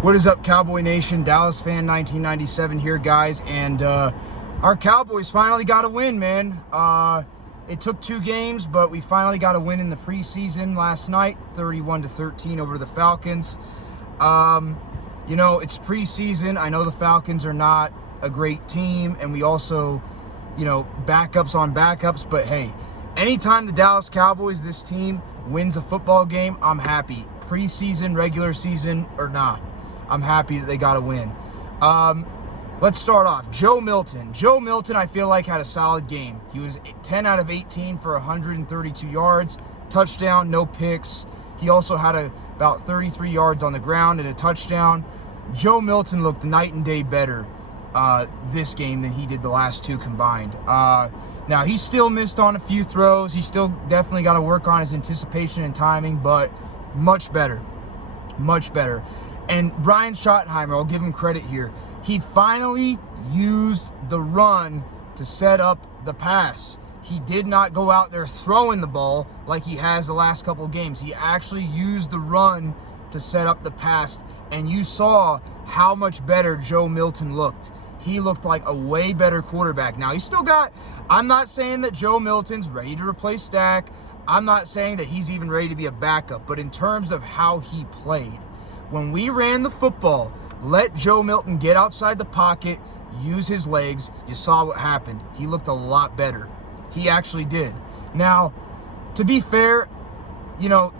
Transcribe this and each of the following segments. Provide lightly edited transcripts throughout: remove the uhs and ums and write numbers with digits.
What is up, Cowboy Nation? Dallas fan 1997 here, guys. And our Cowboys finally got a win, man. It took 2 games, but we finally got a win in the preseason last night, 31-13 over the Falcons. It's preseason. I know the Falcons are not a great team, and we also, backups on backups. But hey, anytime the Dallas Cowboys, this team, wins a football game, I'm happy. Preseason, regular season, or not. I'm happy that they got a win. Let's start off. Joe Milton. Joe Milton, I feel like, had a solid game. He was 10 out of 18 for 132 yards, touchdown, no picks. He also had about 33 yards on the ground and a touchdown. Joe Milton looked night and day better this game than he did the last 2 combined. Now, he still missed on a few throws. He still definitely got to work on his anticipation and timing, but much better. Much better. And Brian Schottenheimer, I'll give him credit here. He finally used the run to set up the pass. He did not go out there throwing the ball like he has the last couple of games. He actually used the run to set up the pass, and you saw how much better Joe Milton looked. He looked like a way better quarterback. Now, I'm not saying that Joe Milton's ready to replace Dak. I'm not saying that he's even ready to be a backup, but in terms of how he played, when we ran the football, let Joe Milton get outside the pocket, use his legs, you saw what happened. He looked a lot better. He actually did. Now, to be fair,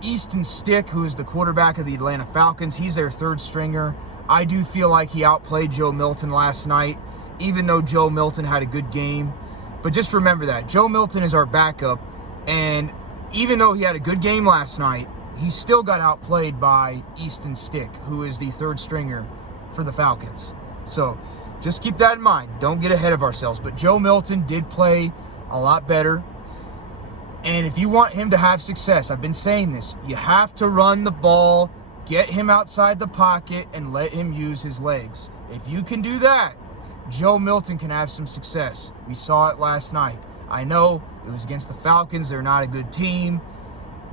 Easton Stick, who is the quarterback of the Atlanta Falcons, he's their 3rd stringer. I do feel like he outplayed Joe Milton last night, even though Joe Milton had a good game. But just remember that. Joe Milton is our backup, and even though he had a good game last night, he still got outplayed by Easton Stick, who is the 3rd stringer for the Falcons. So just keep that in mind. Don't get ahead of ourselves. But Joe Milton did play a lot better. And if you want him to have success, I've been saying this, you have to run the ball, get him outside the pocket, and let him use his legs. If you can do that, Joe Milton can have some success. We saw it last night. I know it was against the Falcons. They're not a good team.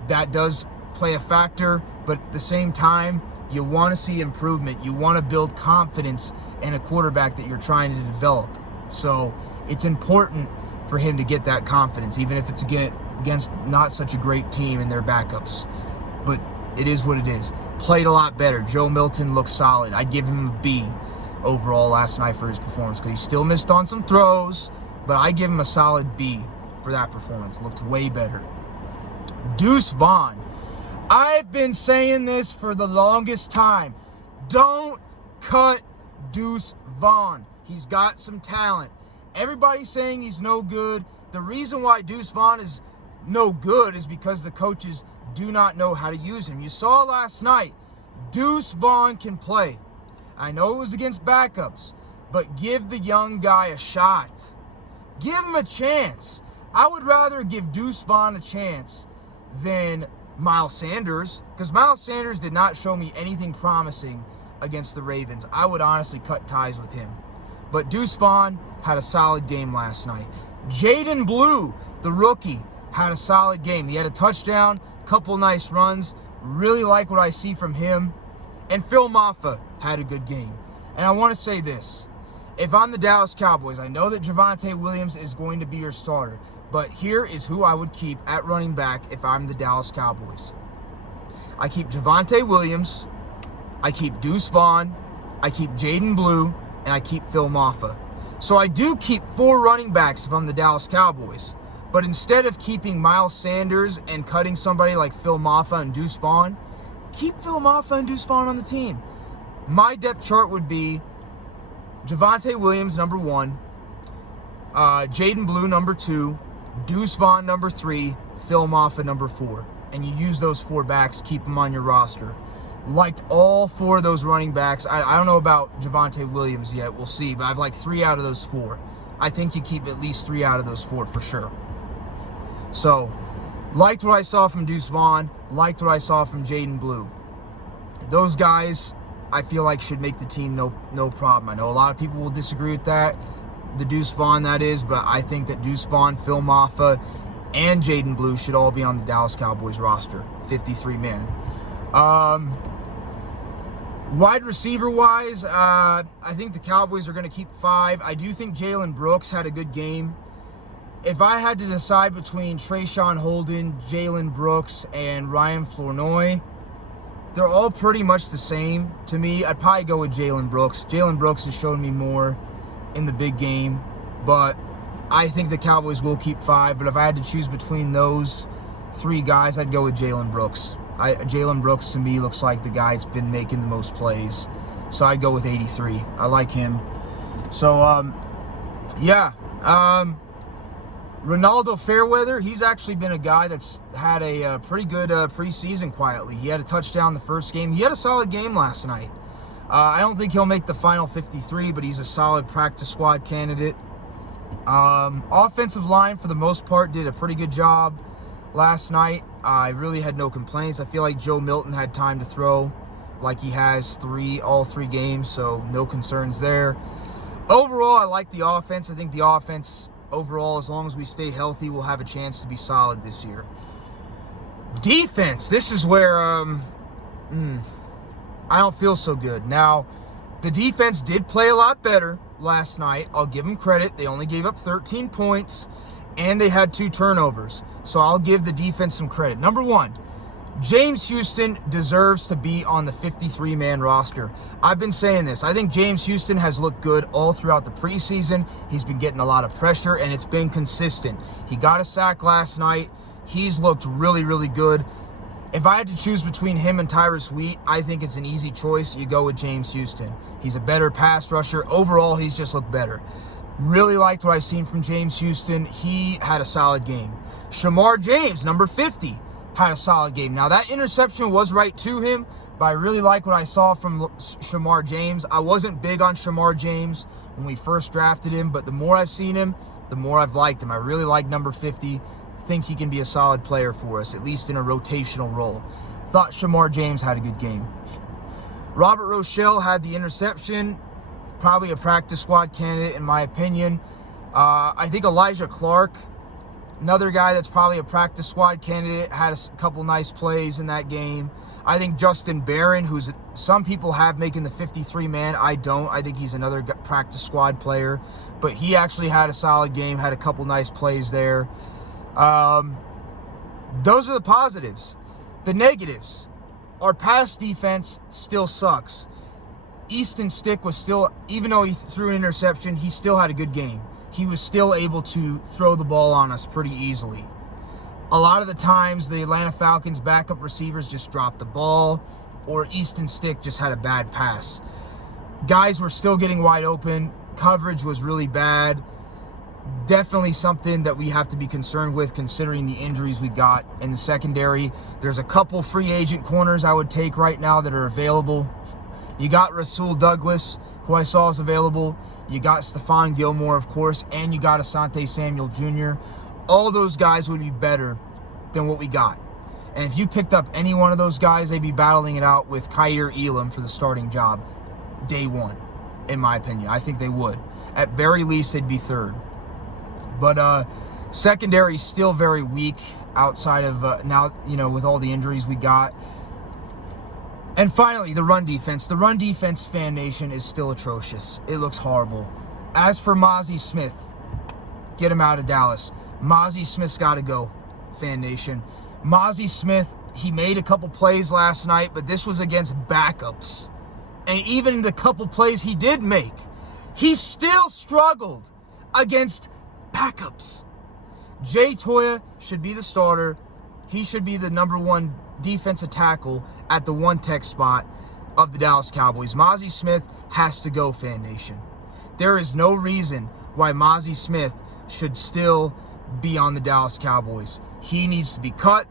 That does play a factor, but at the same time, you want to see improvement. You want to build confidence in a quarterback that you're trying to develop. So it's important for him to get that confidence, even if it's against not such a great team and their backups. But it is what it is. Played a lot better. Joe Milton looked solid. I'd give him a B overall last night for his performance, because he still missed on some throws, but I give him a solid B for that performance. Looked way better. Deuce Vaughn. I've been saying this for the longest time. Don't cut Deuce Vaughn. He's got some talent. Everybody's saying he's no good. The reason why Deuce Vaughn is no good is because the coaches do not know how to use him. You saw last night, Deuce Vaughn can play. I know it was against backups, but give the young guy a shot. Give him a chance. I would rather give Deuce Vaughn a chance than Miles Sanders, because Miles Sanders did not show me anything promising against the Ravens. I would honestly cut ties with him. But Deuce Vaughn had a solid game last night. Jaden Blue, the rookie, had a solid game. He had a touchdown, couple nice runs. Really like what I see from him. And Phil Maffa had a good game. And I want to say this. If I'm the Dallas Cowboys, I know that Javonte Williams is going to be your starter. But here is who I would keep at running back if I'm the Dallas Cowboys. I keep Javonte Williams, I keep Deuce Vaughn, I keep Jaden Blue, and I keep Phil Maffa. So I do keep 4 running backs if I'm the Dallas Cowboys. But instead of keeping Miles Sanders and cutting somebody like Phil Maffa and Deuce Vaughn, keep Phil Maffa and Deuce Vaughn on the team. My depth chart would be Javonte Williams, number 1, Jaden Blue, number 2, Deuce Vaughn, number 3, Phil Maffa, number 4. And you use those 4 backs, keep them on your roster. Liked all 4 of those running backs. I don't know about Javonte Williams yet. We'll see. But I've liked 3 out of those 4. I think you keep at least 3 out of those 4 for sure. So, liked what I saw from Deuce Vaughn. Liked what I saw from Jaden Blue. Those guys, I feel like, should make the team no problem. I know a lot of people will disagree with that. The Deuce Vaughn, that is, but I think that Deuce Vaughn, Phil Maffa, and Jaden Blue should all be on the Dallas Cowboys roster, 53 man. Wide receiver-wise, I think the Cowboys are going to keep 5. I do think Jalen Brooks had a good game. If I had to decide between Trayshawn Holden, Jalen Brooks, and Ryan Flournoy, they're all pretty much the same to me. I'd probably go with Jalen Brooks. Jalen Brooks has shown me more in the big game, but I think the Cowboys will keep 5. But if I had to choose between those 3 guys, I'd go with Jalen Brooks. Jalen Brooks, to me, looks like the guy that's been making the most plays. So I'd go with 83. I like him. So, yeah. Ronaldo Fairweather, he's actually been a guy that's had a pretty good preseason quietly. He had a touchdown the first game. He had a solid game last night. I don't think he'll make the final 53, but he's a solid practice squad candidate. Offensive line, for the most part, did a pretty good job last night. I really had no complaints. I feel like Joe Milton had time to throw like he has all three games, so no concerns there. Overall, I like the offense. I think the offense overall, as long as we stay healthy, will have a chance to be solid this year. Defense, this is where I don't feel so good. Now, the defense did play a lot better last night. I'll give them credit. They only gave up 13 points, and they had 2 turnovers. So I'll give the defense some credit. Number 1, James Houston deserves to be on the 53-man roster. I've been saying this. I think James Houston has looked good all throughout the preseason. He's been getting a lot of pressure, and it's been consistent. He got a sack last night. He's looked really, really good. If I had to choose between him and Tyrus Wheat, I think it's an easy choice. You go with James Houston. He's a better pass rusher. Overall, he's just looked better. Really liked what I've seen from James Houston. He had a solid game. Shamar James, number 50, had a solid game. Now, that interception was right to him, but I really like what I saw from Shamar James. I wasn't big on Shamar James when we first drafted him, but the more I've seen him, the more I've liked him. I really like number 50. Think he can be a solid player for us, at least in a rotational role. Thought Shamar James had a good game. Robert Rochelle had the interception. Probably a practice squad candidate, in my opinion. I think Elijah Clark, another guy that's probably a practice squad candidate, had a couple nice plays in that game. I think Justin Barron, who's some people have making the 53-man. I don't. I think he's another practice squad player. But he actually had a solid game, had a couple nice plays there. Those are the positives. The negatives. Our pass defense still sucks. Easton Stick was still, even though he threw an interception, he still had a good game. He was still able to throw the ball on us pretty easily. A lot of the times, the Atlanta Falcons backup receivers just dropped the ball, or Easton Stick just had a bad pass. Guys were still getting wide open. Coverage was really bad. Definitely something that we have to be concerned with, considering the injuries we got in the secondary. There's a couple free agent corners I would take right now that are available. You got Rasul Douglas, who I saw is available. You got Stephon Gilmore, of course, and you got Asante Samuel Jr. All those guys would be better than what we got. And if you picked up any one of those guys, they'd be battling it out with Kaiir Elam for the starting job day one, in my opinion. I think they would. At very least, they'd be third. But secondary is still very weak outside of now, with all the injuries we got. And finally, the run defense. The run defense, Fan Nation, is still atrocious. It looks horrible. As for Mozzie Smith, get him out of Dallas. Mozzie Smith's got to go, Fan Nation. Mozzie Smith, he made a couple plays last night, but this was against backups. And even the couple plays he did make, he still struggled against backups. Jay Toya should be the starter. He should be the number 1 defensive tackle at the 1-tech spot of the Dallas Cowboys. Mozzie Smith has to go, Fan Nation. There is no reason why Mozzie Smith should still be on the Dallas Cowboys. He needs to be cut.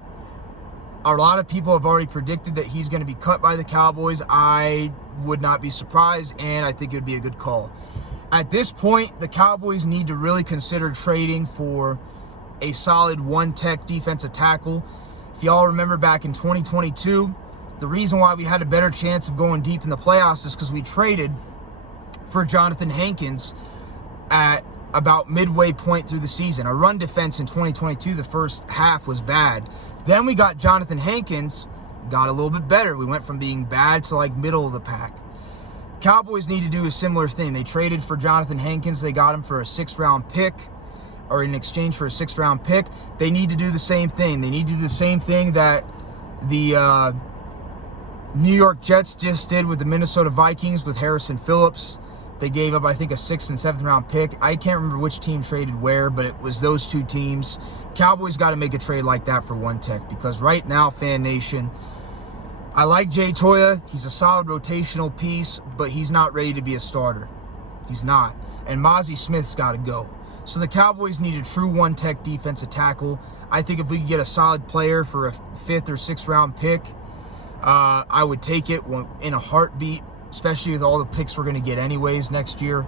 A lot of people have already predicted that he's going to be cut by the Cowboys. I would not be surprised, and I think it would be a good call. At this point, the Cowboys need to really consider trading for a solid 1-tech defensive tackle. If y'all remember back in 2022, the reason why we had a better chance of going deep in the playoffs is because we traded for Jonathan Hankins at about midway point through the season. Our run defense in 2022, the first half was bad. Then we got Jonathan Hankins got a little bit better. We went from being bad to like middle of the pack. Cowboys need to do a similar thing. They traded for Jonathan Hankins. They got him for a 6th-round pick, or in exchange for a 6th-round pick. They need to do the same thing. They need to do the same thing that the New York Jets just did with the Minnesota Vikings with Harrison Phillips. They gave up, I think, a 6th and 7th-round pick. I can't remember which team traded where, but it was those two teams. Cowboys got to make a trade like that for one tech, because right now, Fan Nation, I like Jay Toya. He's a solid rotational piece, but he's not ready to be a starter. He's not. And Mozzie Smith's got to go. So the Cowboys need a true one-tech defensive tackle. I think if we could get a solid player for a 5th or 6th-round pick, I would take it in a heartbeat, especially with all the picks we're going to get anyways next year.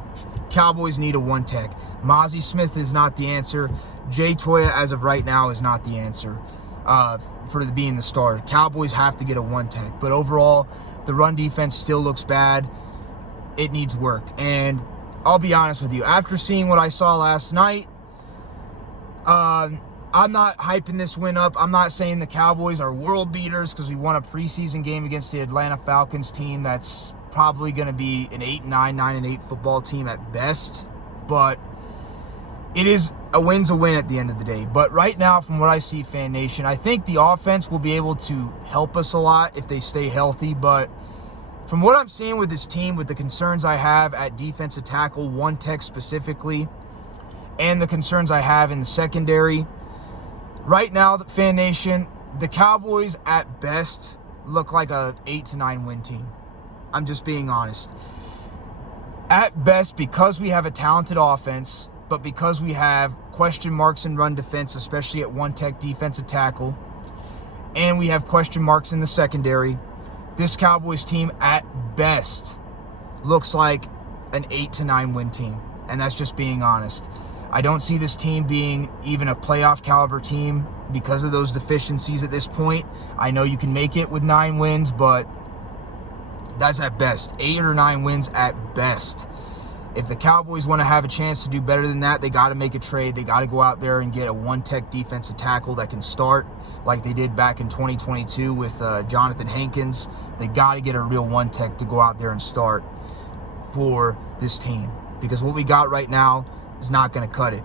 Cowboys need a one-tech. Mozzie Smith is not the answer. Jay Toya, as of right now, is not the answer for being the starter. Cowboys have to get a one-tech. But overall, the run defense still looks bad. It needs work. And I'll be honest with you, after seeing what I saw last night, I'm not hyping this win up. I'm not saying the Cowboys are world beaters because we won a preseason game against the Atlanta Falcons team that's probably going to be an 8-9, 9-8 football team at best. But it is a win's a win at the end of the day. But right now, from what I see, Fan Nation, I think the offense will be able to help us a lot if they stay healthy. But from what I'm seeing with this team, with the concerns I have at defensive tackle, one tech specifically, and the concerns I have in the secondary, right now, Fan Nation, the Cowboys at best look like a 8-9 win team. I'm just being honest. At best, because we have a talented offense, but because we have question marks in run defense, especially at one tech defensive tackle, and we have question marks in the secondary, this Cowboys team at best looks like an 8-9 win team. And that's just being honest. I don't see this team being even a playoff caliber team because of those deficiencies at this point. I know you can make it with 9 wins, but that's at best. 8 or 9 wins at best. If the Cowboys want to have a chance to do better than that, they got to make a trade. They got to go out there and get a one-tech defensive tackle that can start like they did back in 2022 with Jonathan Hankins. They got to get a real one-tech to go out there and start for this team, because what we got right now is not going to cut it.